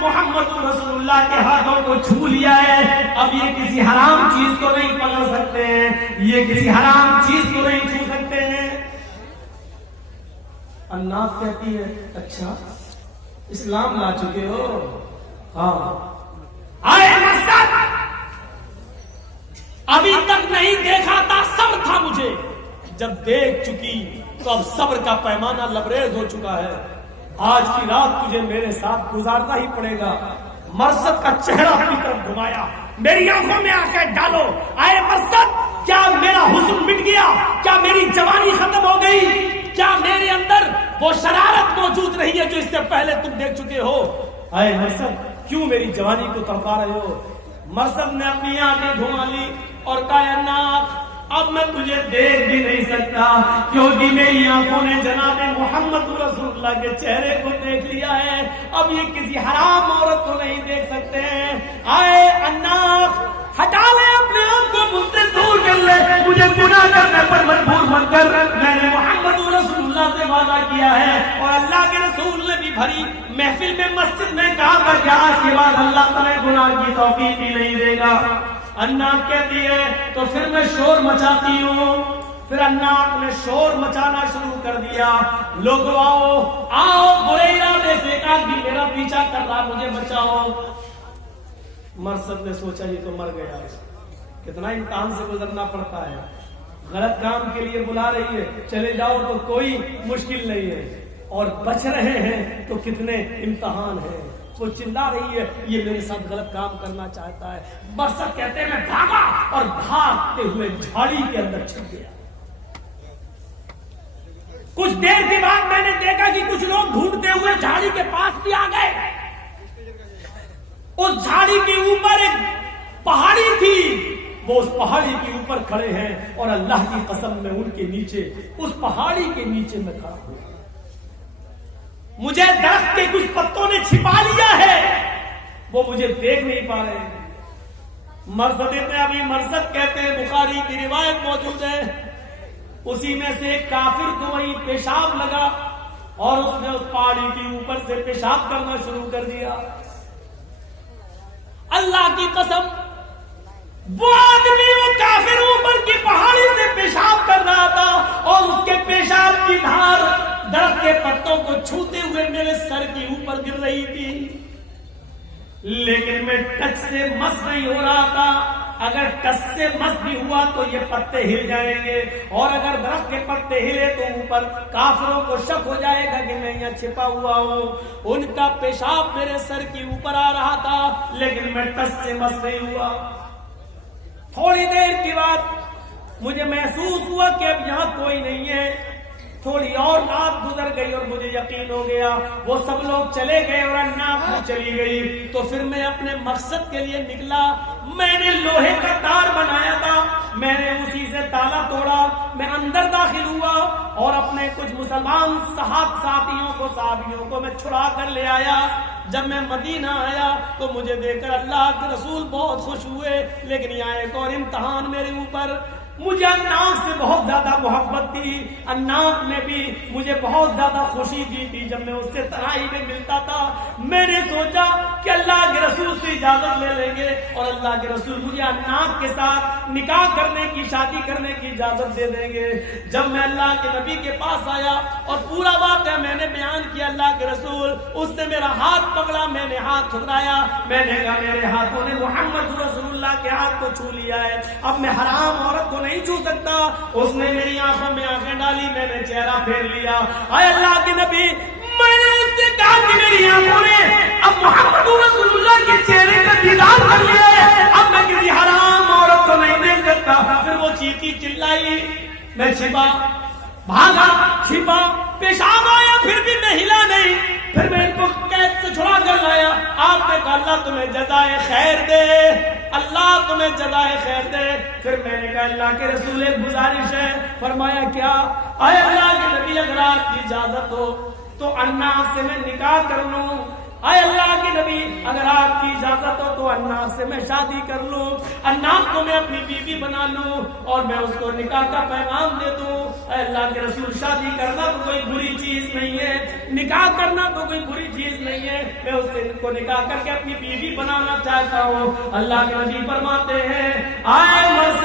محمد رسول اللہ کے ہاتھوں کو چھو لیا ہے، اب یہ کسی حرام چیز کو نہیں پکڑ سکتے ہیں، یہ کسی حرام چیز کو نہیں چھو سکتے ہیں۔ الناس کہتی ہے اچھا اسلام لا چکے ہو؟ ہاں۔ آئے مقصد ابھی تک نہیں دیکھا تھا، صبر تھا مجھے، جب دیکھ چکی تو اب صبر کا پیمانہ لبریز ہو چکا ہے۔ آج کی رات تجھے میرے ساتھ گزارنا ہی پڑے گا۔ مرثد کا چہرہ اپنی طرف گھمایا، میری آنکھوں میں آنکھیں ڈالو۔ آئے مرثد، کیا میرا حسن مٹ گیا؟ کیا میری جوانی ختم ہو گئی؟ کیا میرے اندر وہ شرارت موجود رہی ہے جو اس سے پہلے تم دیکھ چکے ہو؟ آئے مرثد، کیوں میری جوانی کو تڑپا رہے ہو؟ مرثد نے اپنی آنکھیں گھما لی اور کہا ناک اب میں تجھے دیکھ بھی نہیں سکتا، کیونکہ میری آنکھوں نے جناب محمد رسول اللہ کے چہرے کو دیکھ لیا ہے، اب یہ کسی حرام عورت کو نہیں دیکھ سکتے ہیں۔ آئے الناس، ہٹا لے اپنے آپ کو مجھ سے دور کر لے، مجھے گناہ کرنے پر مجبور مت کر۔ میں نے محمد رسول اللہ سے وعدہ کیا ہے، اور اللہ کے رسول نے بھی بھری محفل میں مسجد میں کہا تھا کہ آج کے بعد اللہ تعالیٰ گناہ کی توفیق بھی نہیں دے گا۔ اناق کہتی ہے تو پھر میں شور مچاتی ہوں۔ پھر اناق نے شور مچانا شروع کر دیا، لوگ آؤ آؤ، برے ارادے سے کہا کہ میرا پیچھا کر رہا، مجھے بچاؤ۔ مرثد نے سوچا یہ تو مر گیا، کتنا امتحان سے گزرنا پڑتا ہے، غلط کام کے لیے بلا رہی ہے، چلے جاؤ تو کوئی مشکل نہیں ہے، اور بچ رہے ہیں تو کتنے امتحان ہیں۔ وہ چلا رہی ہے یہ میرے ساتھ غلط کام کرنا چاہتا ہے۔ مرثد کہتے ہیں میں بھاگا اور بھاگتے ہوئے جھاڑی کے اندر چھپ گیا۔ کچھ دیر کے بعد میں نے دیکھا کہ کچھ لوگ ڈھونڈتے ہوئے جھاڑی کے پاس بھی آ گئے۔ اس جھاڑی کے اوپر ایک پہاڑی تھی، وہ اس پہاڑی کے اوپر کھڑے ہیں، اور اللہ کی قسم میں ان کے نیچے، اس پہاڑی کے نیچے میں کھڑا ہوں۔ مجھے درخت کے کچھ پتوں نے چھپا لیا ہے، وہ مجھے دیکھ نہیں پا رہے ہیں۔ مرثد ابن ابی مرثد کہتے ہیں، بخاری کی روایت موجود ہے، اسی میں سے ایک کافر کو وہی پیشاب لگا اور اس نے اس پہاڑی کے اوپر سے پیشاب کرنا شروع کر دیا۔ اللہ کی قسم وہ آدمی، وہ کافر اوپر کی پہاڑی سے پیشاب کر رہا تھا، اور اس کے پیشاب کی دھار درخت کے پتوں کو چھوتے ہوئے میرے سر کے اوپر گر رہی تھی، لیکن میں ٹچ سے مس نہیں ہو رہا تھا۔ اگر ٹچ سے مس بھی ہوا تو یہ پتے ہل جائیں گے، اور اگر درخت کے پتے ہلے تو اوپر کافروں کو شک ہو جائے گا کہ میں یہاں چھپا ہوا ہوں۔ ان کا پیشاب میرے سر کے اوپر آ رہا تھا، لیکن میں ٹچ سے مس نہیں ہوا۔ تھوڑی دیر کے بعد مجھے محسوس ہوا کہ اب یہاں کوئی نہیں ہے۔ تھوڑی اور رات گزر گئی اور مجھے یقین ہو گیا وہ سب لوگ چلے گئے اور اناق چلی گئی۔ تو پھر میں اپنے مقصد کے لیے نکلا۔ میں نے لوہے کا تار بنایا تھا، میں نے اسی سے تالا توڑا، میں اندر داخل ہوا اور اپنے کچھ مسلمان صحابیوں کو میں چھڑا کر لے آیا۔ جب میں مدینہ آیا تو مجھے دیکھ کر اللہ کے رسول بہت خوش ہوئے، لیکن یہاں ایک اور امتحان میرے اوپر۔ مجھے اناق سے بہت زیادہ محبت تھی، اناق نے بھی مجھے بہت زیادہ خوشی دی تھی جب میں اس سے تنہائی میں ملتا تھا۔ میں نے سوچا کہ اللہ کے رسول سے اجازت لے لیں گے اور اللہ کے رسول مجھے اناق کے ساتھ نکاح کرنے کی، شادی کرنے کی اجازت دے دیں گے۔ جب میں اللہ کے نبی کے پاس آیا اور پورا واقعہ میں نے بیان کیا اللہ کے رسول، اس نے میرا ہاتھ پکڑا، میں نے ہاتھ ٹھکرایا، میں نے کہا میرے ہاتھوں نے محمد رسول اللہ کے ہاتھ کو چھو لیا ہے، اب میں حرام عورت کو نہیں چھو سکتا۔ اس نے میری آنکھوں میں آنکھیں ڈالی، میں نے چہرہ پھیر لیا۔ اے اللہ کے نبی، میں نے اس سے کہا کہ میری آنکھوں نے اب محمد رسول اللہ کے چہرے کا دیدار کر لیا ہے، اب میں کسی حرام عورت کو نہیں دیکھ سکتا۔ پھر وہ چیخی چلائی، میں چھپا، بھاگا، چھپا، پیشاب آیا پھر بھی میں ہلا نہیں۔ پھر میں ان کو قید سے چھڑا کر لایا۔ آپ نے کہا اللہ تمہیں جزائے خیر دے، اللہ تمہیں جزائے خیر دے۔ پھر میں نے کہا اللہ کے رسول ایک گزارش ہے۔ فرمایا کیا؟ اے اللہ کے نبی اگر آپ کی اجازت ہو تو اناق سے میں نکاح کر لوں۔ اے اللہ کے نبی اگر آپ کی اجازت ہو تو اناس سے میں شادی کر لوں، اناس کو میں اپنی بیوی بنا لوں اور میں اس کو نکاح کا پیغام دے دوں۔ اے اللہ کے رسول شادی کرنا تو کوئی بری چیز نہیں ہے، نکاح کرنا تو کوئی بری چیز نہیں ہے، میں اس سے کو نکاح کر کے اپنی بیوی بنانا چاہتا ہوں۔ اللہ کے نبی فرماتے ہیں آئے مرد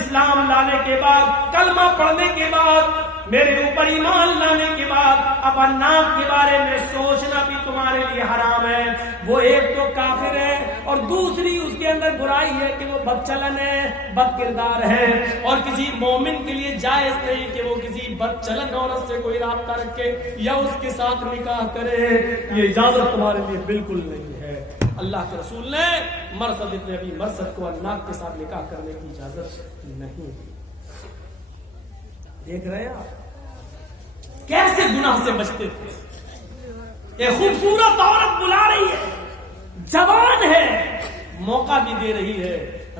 اسلام لانے کے بعد، کلمہ پڑھنے کے بعد، میرے اوپر ایمان لانے کے بعد اب اناس کے بارے میں سوچنا بھی تمہارے لیے حرام ہے۔ وہ ایک تو کافر ہے اور دوسری اس کے اندر برائی ہے کہ وہ بد چلن ہے، بد کردار ہے، اور کسی مومن کے لیے جائز نہیں کہ وہ کسی بد چلن عورت سے کوئی رابطہ رکھے یا اس کے ساتھ نکاح کرے، یہ اجازت تمہارے لیے بالکل نہیں ہے۔ اللہ کے رسول نے مرثد ابن ابی مرثد کو اناس کے ساتھ نکاح کرنے کی اجازت نہیں دی۔ دیکھ رہے ہیں آپ کیسے گناہ سے بچتے تھے۔ ایک خوبصورت عورت بلا رہی ہے، جوان ہے، موقع بھی دے رہی ہے،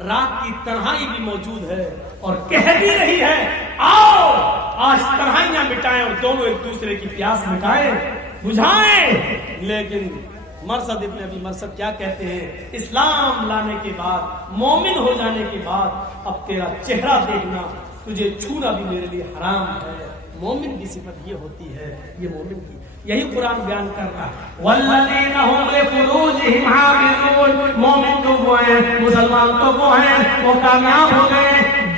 رات کی تنہائی بھی موجود ہے اور کہہ بھی رہی ہے آؤ آج تنہائیاں مٹائیں اور دونوں ایک دوسرے کی پیاس مٹائیں، بجھائیں۔ لیکن مرثد ابن ابی مرثد کیا کہتے ہیں؟ اسلام لانے کے بعد، مومن ہو جانے کے بعد اب تیرا چہرہ دیکھنا، تجھے چھونا بھی میرے لیے حرام ہے۔ مومن کی صفت یہ ہوتی ہے، یہ مومن کی، یہی قرآن بیان کر رہا ہے والذین هم لفروجہم حافظون۔ مومن تو وہ ہیں، مسلمان تو وہ ہیں، وہ کامیاب ہو گئے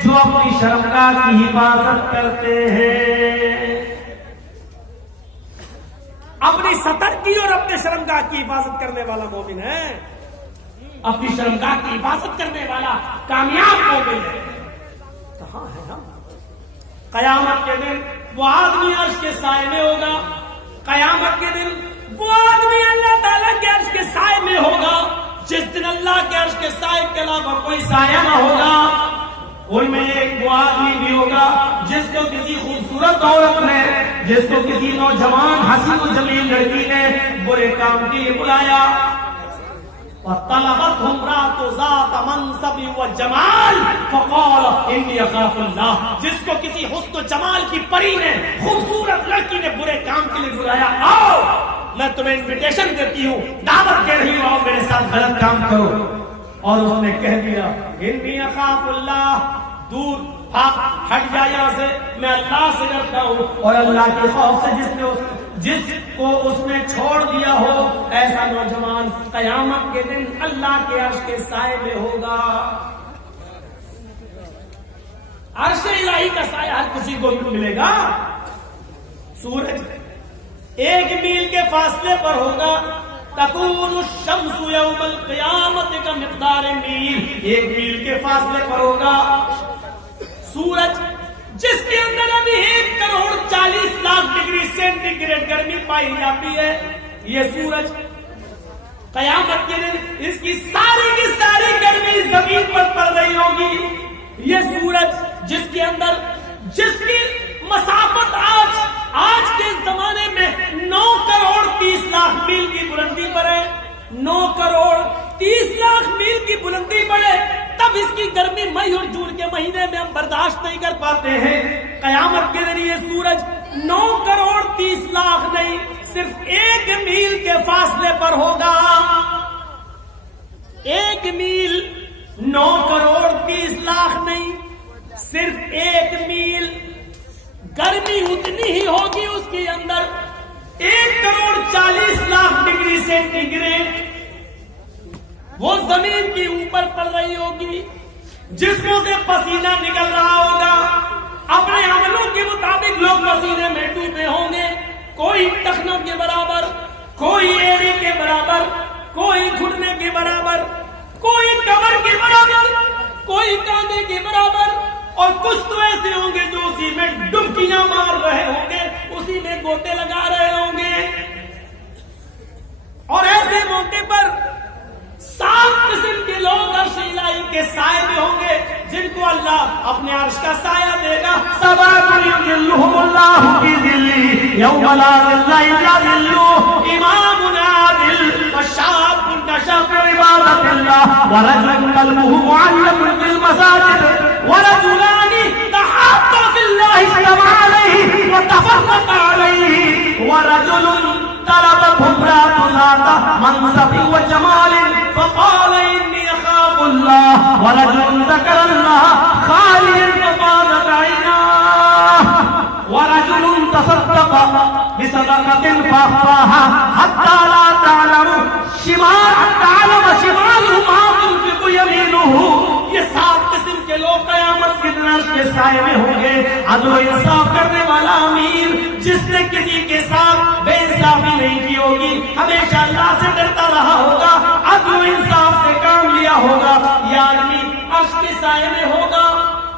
جو اپنی شرمگاہ کی حفاظت کرتے ہیں، اپنی سطر کی اور اپنے شرمگاہ کی حفاظت کرنے والا مومن ہے، اپنی شرمگاہ کی حفاظت کرنے والا کامیاب مومن ہے۔ کہاں ہے نا قیامت کے دن وہ آدمی عرش کے سائے میں ہوگا، قیامت کے دن وہ آدمی اللہ تعالیٰ کے عرش کے سائے میں ہوگا، جس دن اللہ کے عرش کے سائے کے علاوہ کوئی سایہ نہ ہوگا۔ ان میں ایک وہ آدمی بھی ہوگا جس کو کسی خوبصورت عورت نے، جس کو کسی نوجوان حسین و جمیل لڑکی نے برے کام کے لیے بلایا، وَطَلَبَتْهُ امْرَأَةٌ ذَاتَ مَنْصَبٍ وَجَمَالٍ فَقَالَ إِنِّي أَخَافُ اللَّهَ۔ جس کو کسی حسن و جمال کی پری نے، خوبصورت لڑکی نے برے کام کے لیے بلایا، آؤ میں تمہیں انویٹیشن دیتی ہوں، دعوت دے رہی ہوں، آؤ میرے ساتھ غلط کام کرو، اور اس نے کہہ دیا إِنِّي أَخَافُ اللَّهَ، دور بھاگ ہٹ جا یہاں سے، میں اللہ سے ڈرتا ہوں، اور اللہ کے خوف سے جس کو اس نے چھوڑ دیا ہو، ایسا نوجوان قیامت کے دن اللہ کے عرش کے سائے میں ہوگا۔ عرش الہی کا سایہ ہر کسی کو ملے گا۔ سورج 1 میل کے فاصلے پر ہوگا، تکون الشمس یوم القیامت کا مقدار میل، 1 میل کے فاصلے پر ہوگا۔ سورج جس کے اندر ابھی 1,40,00,000 ڈگری سینٹی گریڈ گرمی پائی جاتی ہے، یہ سورج قیامت کے دن اس کی ساری گرمی زمین پر پڑ رہی ہوگی۔ یہ سورج جس کے اندر جس کی مسافت آج کے زمانے میں 9,30,00,000 میل کی بلندی پر ہے، 9,30,00,000 میل کی بلندی پر ہے، تب اس کی گرمی مئی اور جون کے مہینے میں ہم برداشت نہیں کر پاتے ہیں۔ قیامت کے ذریعے سورج 9,30,00,000 نہیں، صرف 1 میل کے فاصلے پر ہوگا۔ 1 میل 9,30,00,000 نہیں، صرف 1 میل، گرمی اتنی ہی ہوگی اس کے اندر 1,40,00,000 ڈگری سینٹی گریڈ، وہ زمین کے اوپر پڑ رہی ہوگی، جسموں سے پسینہ نکل رہا ہوگا، اپنے عملوں کے مطابق لوگ پسینے میں ڈوبے ہوں گے، کوئی ٹخنوں کے برابر، کوئی ایڑی کے برابر، کوئی گھٹنے کے برابر، کوئی کمر کے برابر، کوئی کاندھے کے برابر، اور کچھ تو ایسے ہوں گے جو اسی میں ڈبکیاں مار رہے ہوں گے، اسی میں گوتے لگا رہے ہوں گے، اور ایسے موقع پر 7 قسم کے لوگ عرش الہی کے سائے میں ہوں گے، جن کو اللہ اپنے عرش کا سایہ دے گا۔ سبعۃ یظلھم اللہ فی ظلہ یوم لا ظل الا ظلہ، امام عادل وشاب نشأ فی عبادۃ اللہ ورجل قلبہ معلق بالمساجد ورجلان تحابا فی اللہ اجتمعا علیہ وتفرقا علیہ ورجل طلبته امرأة ذات منصب وجمال فقال إني أخاف الله ورجل ذكر الله خاليا ففاضت عيناه ورجل تصدق بصدقة فأخفاها حتى لا تعلم شماله ما تنفق يمينه. یہ 7 قسم کے لوگ قیامت کے دن عرش کے سائے میں ہوں گے. عدل و انصاف کرنے والا امیر جس نے کسی کے ساتھ بے انصافی نہیں کی ہوگی, ہمیشہ اللہ سے ڈرتا رہا ہوگا, عدل و انصاف سے کام لیا ہوگا, یہ آدمی عرش کے سائے میں ہوگا.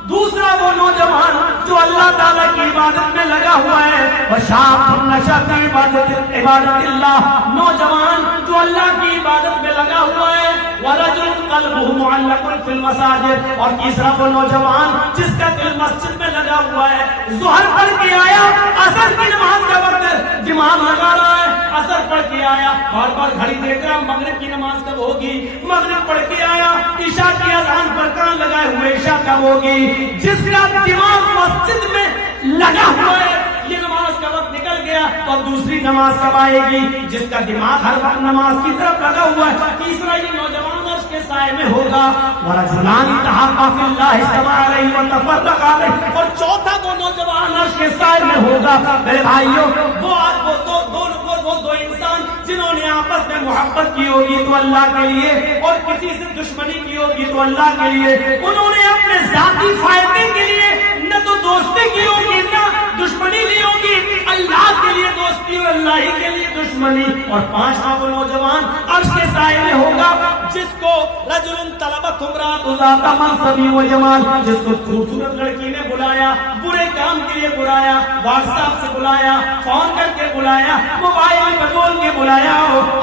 دوسرا وہ نوجوان جو اللہ تعالیٰ کی عبادت میں لگا ہوا ہے, وشاب نشأ فی عبادت اللہ, نوجوان جو اللہ کی عبادت میں لگا ہوا ہے, ورجل قلبہ معلق فی المساجد, اور تیسرا وہ نوجوان جس کا دل مسجد میں لگا ہوا ہے. ظہر پڑھ کے آیا, عصر کی نماز کا وقت دماغ لگا رہا ہے, عصر پڑھ کے آیا, بار بار گھڑی دیکھ رہا مغرب کی نماز کب ہوگی, مغرب پڑھ کے آیا, عشاء کی اذان پر کان لگائے ہوئے عشاء کب ہوگی. جس کا دماغ مسجد میں لگا ہوا ہے, یہ نماز کا وقت نکل گیا تو اب دوسری نماز کب آئے گی. جس کا دماغ ہر وقت نماز کی طرف لگا ہوا ہے, تیسرا یہ نوجوان عرش کے سائے میں ہوگا. ورجلان تحابا فی اللہ اجتمع علیہ وتفرقا علیہ, اور چوتھا وہ نوجوان عرش کے سائے میں ہوگا. میرے بھائیوں, وہ دو انسان جنہوں نے آپس میں محبت کی ہوگی تو اللہ کے لیے, اور کسی سے دشمنی کی ہوگی تو اللہ کے لیے, انہوں نے اپنے ذاتی فائدے کے لیے نہ تو دوستی کی ہوگی نہ دشمنی لی ہوگی, اللہ کے لیے دوستی اور اللہ ہی کے لیے دشمنی. اور 5واں وہ نوجوان عرش کے سائے میں ہوگا جس کو رجل طلبته امرأة ذات منصب وجمال, جس کو خوبصورت لڑکی نے بلایا, برے کام کے لیے بلایا, واٹس ایپ سے بلایا, فون کر کے بلایا, موبائل پہ بول کے بلایا,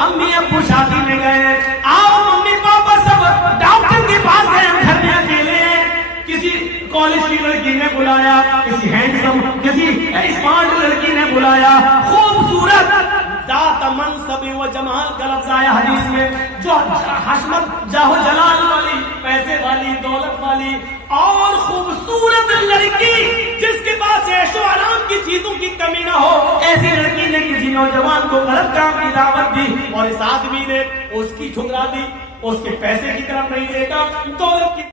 امی ابو شادی میں گئے, آؤ ممی پاپا سب ڈاکٹر کے پاس گئے, ہم گھر میں اکیلے ہیں. کسی کالج کی لڑکی نے بلایا, کسی ہینڈسم کسی اسمارٹ لڑکی نے بلایا, خوبصورت ذات منصب و جمال کا لفظ آیا حدیث میں, جو حشمت جاہ و جلال والی, پیسے والی, دولت والی اور خوبصورت لڑکی جس کے پاس عیش و آرام کی چیزوں کی کمی نہ ہو, ایسی لڑکی نے کسی نوجوان کو غلط کام کی دعوت دی اور اس آدمی نے اس کی ٹھکرا دی, اس کے پیسے کی طرف نہیں دیکھا, دولت کی